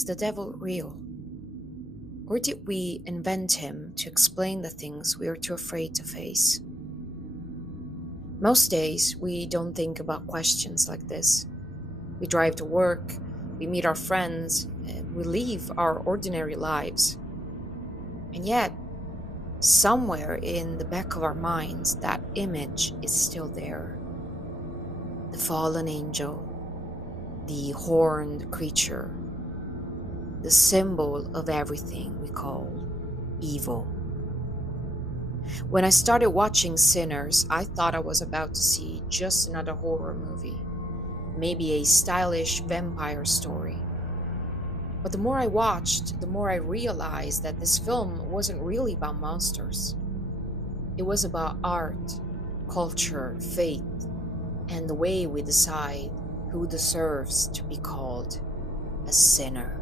Is the devil real? Or did we invent him to explain the things we are too afraid to face? Most days, we don't think about questions like this. We drive to work, we meet our friends, and we live our ordinary lives. And yet, somewhere in the back of our minds, that image is still there. The fallen angel, the horned creature, the symbol of everything we call evil. When I started watching Sinners, I thought I was about to see just another horror movie, maybe a stylish vampire story. But the more I watched, the more I realized that this film wasn't really about monsters. It was about art, culture, faith, and the way we decide who deserves to be called a sinner.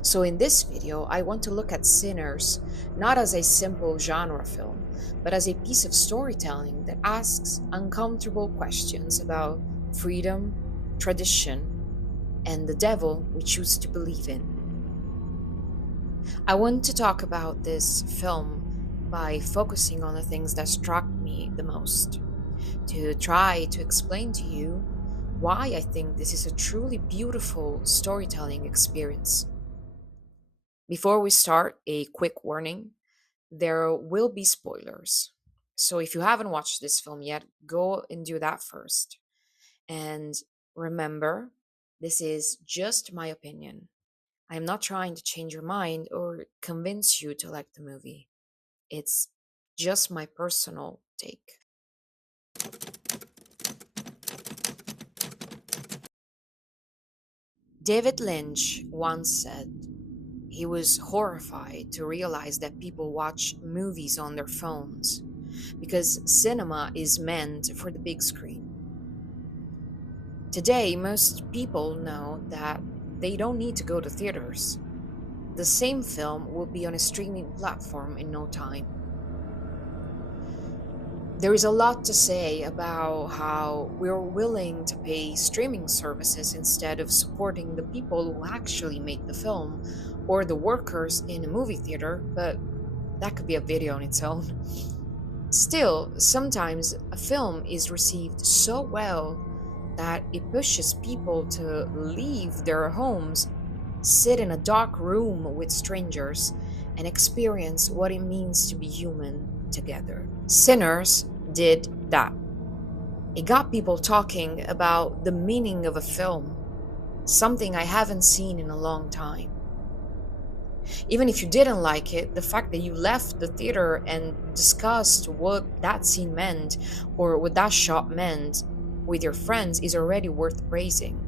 So in this video, I want to look at Sinners not as a simple genre film, but as a piece of storytelling that asks uncomfortable questions about freedom, tradition, and the devil we choose to believe in. I want to talk about this film by focusing on the things that struck me the most, to try to explain to you why I think this is a truly beautiful storytelling experience. Before we start, a quick warning: there will be spoilers. So if you haven't watched this film yet, go and do that first. And remember, this is just my opinion. I'm not trying to change your mind or convince you to like the movie. It's just my personal take. David Lynch once said he was horrified to realize that people watch movies on their phones because cinema is meant for the big screen. Today, most people know that they don't need to go to theaters. The same film will be on a streaming platform in no time. There is a lot to say about how we're willing to pay streaming services instead of supporting the people who actually make the film or the workers in a movie theater, but that could be a video on its own. Still, sometimes a film is received so well that it pushes people to leave their homes, sit in a dark room with strangers, and experience what it means to be human together. Sinners did that. It got people talking about the meaning of a film, something I haven't seen in a long time. Even if you didn't like it, the fact that you left the theater and discussed what that scene meant or what that shot meant with your friends is already worth praising.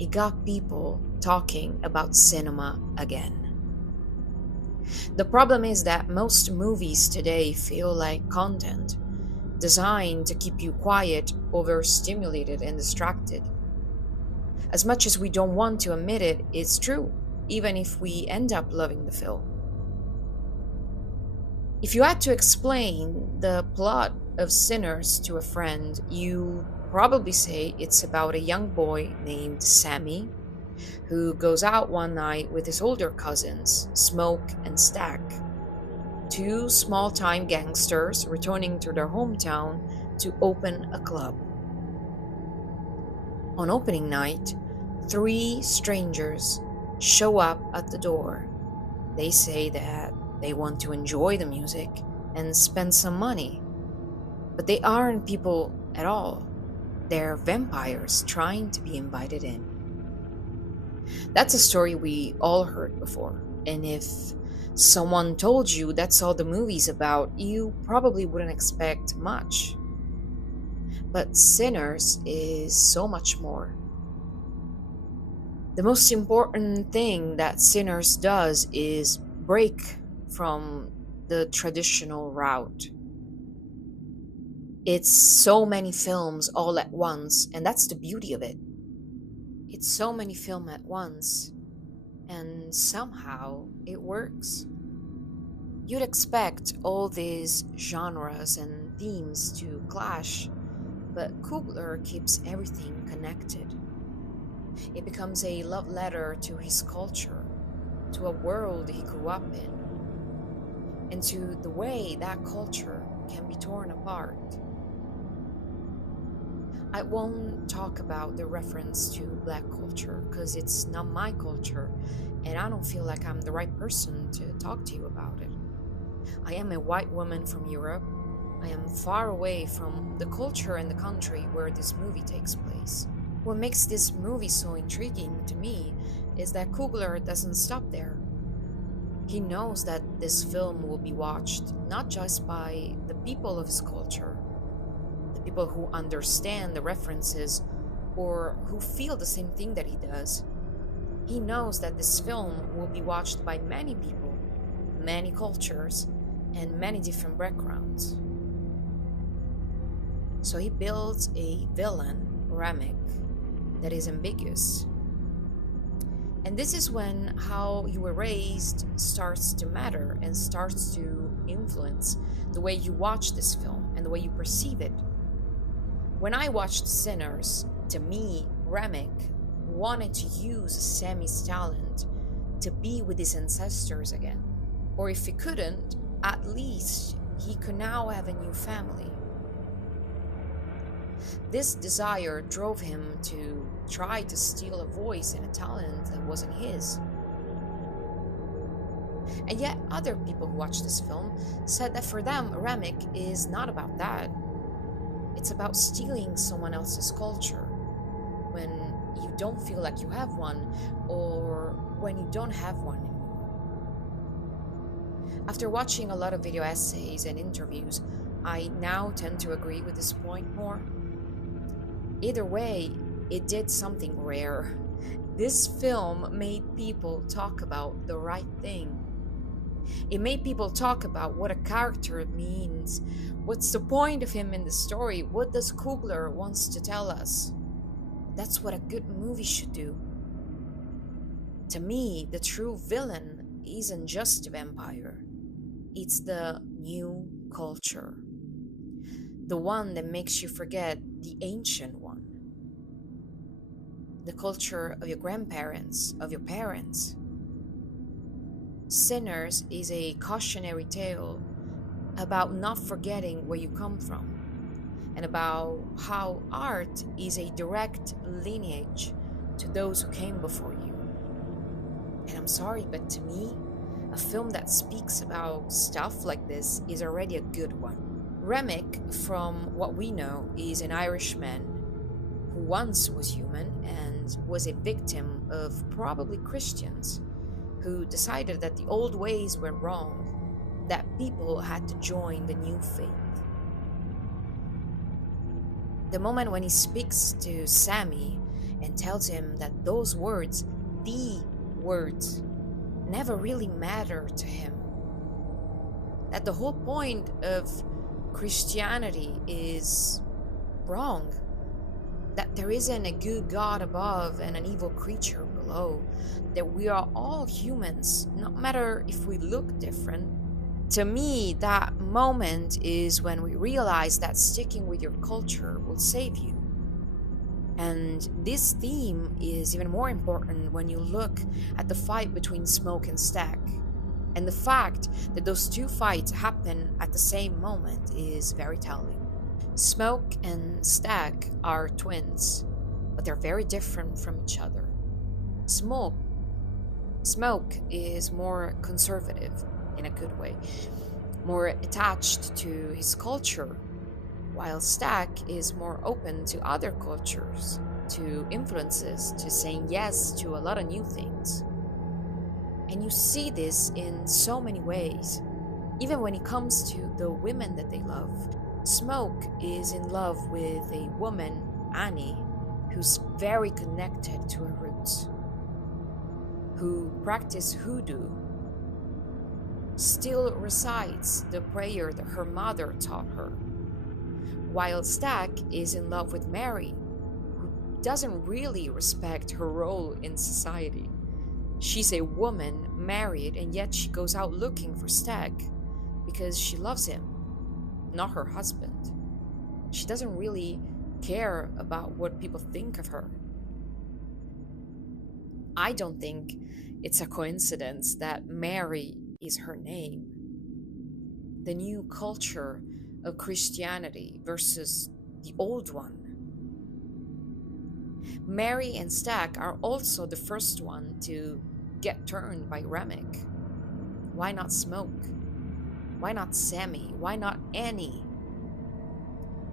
It got people talking about cinema again. The problem is that most movies today feel like content designed to keep you quiet, overstimulated, and distracted. As much as we don't want to admit it, it's true, even if we end up loving the film. If you had to explain the plot of Sinners to a friend, you probably say it's about a young boy named Sammy who goes out one night with his older cousins, Smoke and Stack, two small-time gangsters returning to their hometown to open a club. On opening night, three strangers show up at the door. They say that they want to enjoy the music and spend some money, but they aren't people at all. They're vampires trying to be invited in. That's a story we all heard before, and if someone told you that's all the movie's about, you probably wouldn't expect much. But Sinners is so much more. The most important thing that Sinners does is break from the traditional route. It's so many films all at once, and that's the beauty of it. It's so many films at once, and somehow it works. You'd expect all these genres and themes to clash, but Coogler keeps everything connected. It becomes a love letter to his culture, to a world he grew up in, and to the way that culture can be torn apart. I won't talk about the reference to black culture because it's not my culture, and I don't feel like I'm the right person to talk to you about it. I am a white woman from Europe. I am far away from the culture and the country where this movie takes place. What makes this movie so intriguing to me is that Coogler doesn't stop there. He knows that this film will be watched not just by the people of his culture, the people who understand the references or who feel the same thing that he does. He knows that this film will be watched by many people, many cultures, and many different backgrounds. So he builds a villain, Remmick, that is ambiguous. And this is when how you were raised starts to matter and starts to influence the way you watch this film and the way you perceive it. When I watched Sinners, to me, Remmick wanted to use Sammy's talent to be with his ancestors again. Or if he couldn't, at least he could now have a new family. This desire drove him to try to steal a voice and a talent that wasn't his. And yet other people who watched this film said that for them, Remmick is not about that. It's about stealing someone else's culture when you don't feel like you have one, or when you don't have one anymore. After watching a lot of video essays and interviews, I now tend to agree with this point more. Either way, it did something rare. This film made people talk about the right thing. It made people talk about what a character means. What's the point of him in the story? What does Coogler wants to tell us? That's what a good movie should do. To me, the true villain isn't just a vampire. It's the new culture. The one that makes you forget the ancient one. The culture of your grandparents, of your parents. Sinners is a cautionary tale about not forgetting where you come from, and about how art is a direct lineage to those who came before you. And I'm sorry, but to me, a film that speaks about stuff like this is already a good one. Remmick, from what we know, is an Irishman who once was human and was a victim of probably Christians who decided that the old ways were wrong, that people had to join the new faith. The moment when he speaks to Sammy and tells him that those words, the words, never really matter to him, that the whole point of Christianity is wrong, that there isn't a good God above and an evil creature below, that we are all humans, no matter if we look different. To me, that moment is when we realize that sticking with your culture will save you. And this theme is even more important when you look at the fight between Smoke and Stack. And the fact that those two fights happen at the same moment is very telling. Smoke and Stack are twins, but they're very different from each other. Smoke is more conservative in a good way, more attached to his culture, while Stack is more open to other cultures, to influences, to saying yes to a lot of new things. And you see this in so many ways. Even when it comes to the women that they love, Smoke is in love with a woman, Annie, who's very connected to her roots, who practices hoodoo, still recites the prayer that her mother taught her, while Stack is in love with Mary, who doesn't really respect her role in society. She's a woman, married, and yet she goes out looking for Stack because she loves him, not her husband. She doesn't really care about what people think of her. I don't think it's a coincidence that Mary is her name. The new culture of Christianity versus the old one. Mary and Stack are also the first one to get turned by Remmick. Why not Smoke? Why not Sammy? Why not Annie?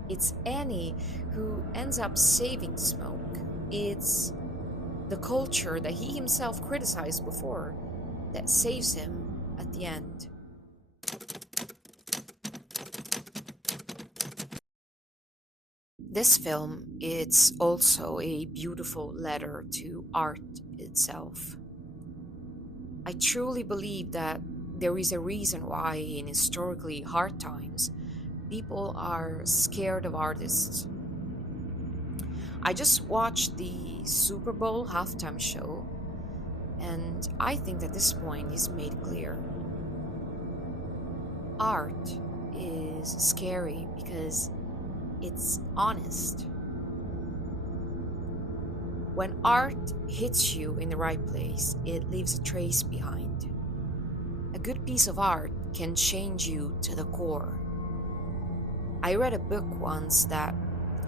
It's Annie who ends up saving Smoke. It's the culture that he himself criticized before that saves him at the end. This film, it's also a beautiful letter to art itself. I truly believe that there is a reason why in historically hard times people are scared of artists. I just watched the Super Bowl halftime show, and I think that this point is made clear. Art is scary because it's honest. When art hits you in the right place, it leaves a trace behind. A good piece of art can change you to the core. I read a book once that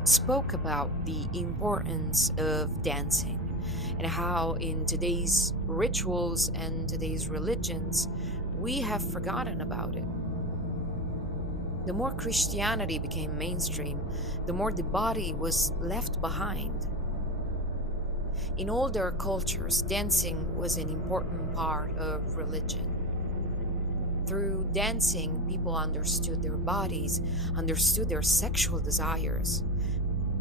spoke about the importance of dancing and how in today's rituals and today's religions, we have forgotten about it. The more Christianity became mainstream, the more the body was left behind. In older cultures, dancing was an important part of religion. Through dancing, people understood their bodies, understood their sexual desires.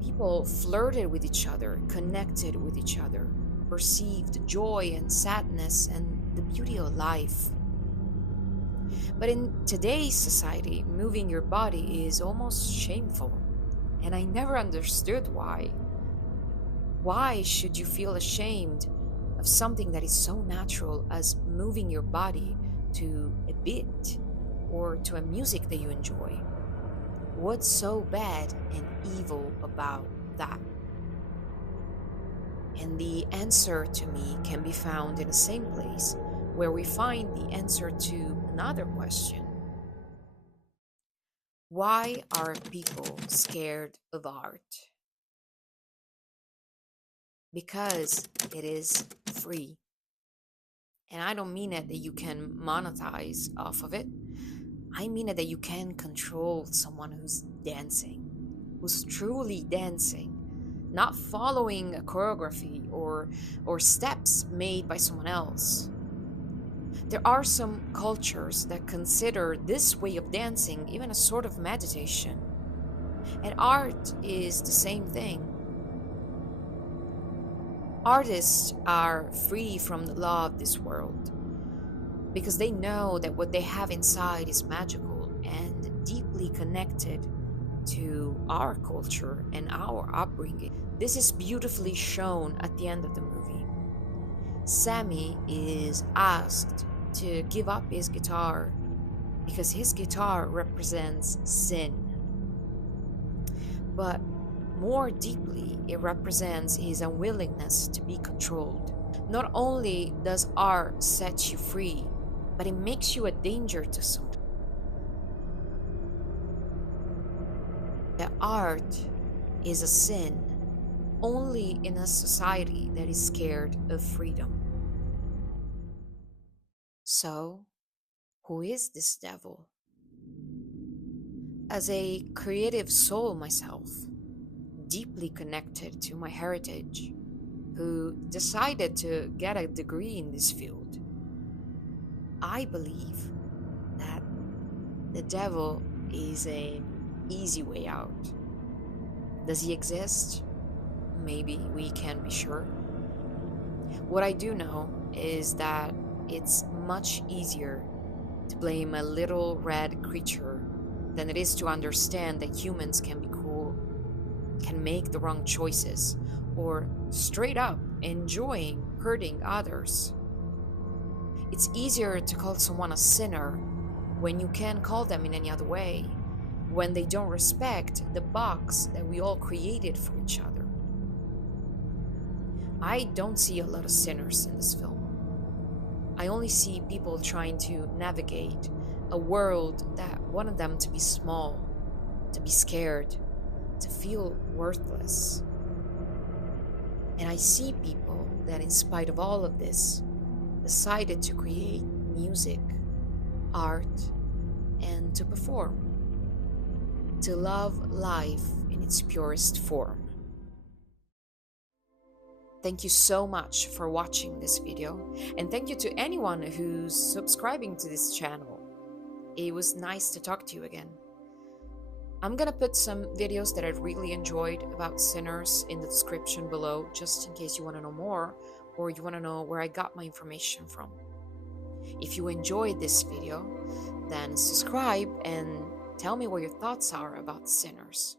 People flirted with each other, connected with each other, perceived joy and sadness and the beauty of life. But in today's society, moving your body is almost shameful, and I never understood why. Why should you feel ashamed of something that is so natural as moving your body to a beat or to a music that you enjoy? What's so bad and evil about that? And the answer to me can be found in the same place where we find the answer to another question. Why are people scared of art? Because it is free. And I don't mean it that you can monetize off of it. I mean it that you can control someone who's dancing, who's truly dancing, not following a choreography or steps made by someone else. There are some cultures that consider this way of dancing even a sort of meditation. And art is the same thing. Artists are free from the law of this world because they know that what they have inside is magical and deeply connected to our culture and our upbringing. This is beautifully shown at the end of the movie. Sammy is asked to give up his guitar because his guitar represents sin. But more deeply, it represents his unwillingness to be controlled. Not only does art set you free, but it makes you a danger to someone. That art is a sin only in a society that is scared of freedom. So, who is this devil? As a creative soul myself, deeply connected to my heritage, who decided to get a degree in this field, I believe that the devil is an easy way out. Does he exist? Maybe we can't be sure. What I do know is that it's much easier to blame a little red creature than it is to understand that humans can be cruel, can make the wrong choices, or straight up enjoying hurting others. It's easier to call someone a sinner when you can't call them in any other way, when they don't respect the box that we all created for each other. I don't see a lot of sinners in this film. I only see people trying to navigate a world that wanted them to be small, to be scared, to feel worthless. And I see people that, in spite of all of this, decided to create music, art, and to perform, to love life in its purest form. Thank you so much for watching this video, and thank you to anyone who's subscribing to this channel. It was nice to talk to you again. I'm gonna put some videos that I really enjoyed about sinners in the description below, just in case you want to know more or you want to know where I got my information from. If you enjoyed this video, then subscribe and tell me what your thoughts are about sinners.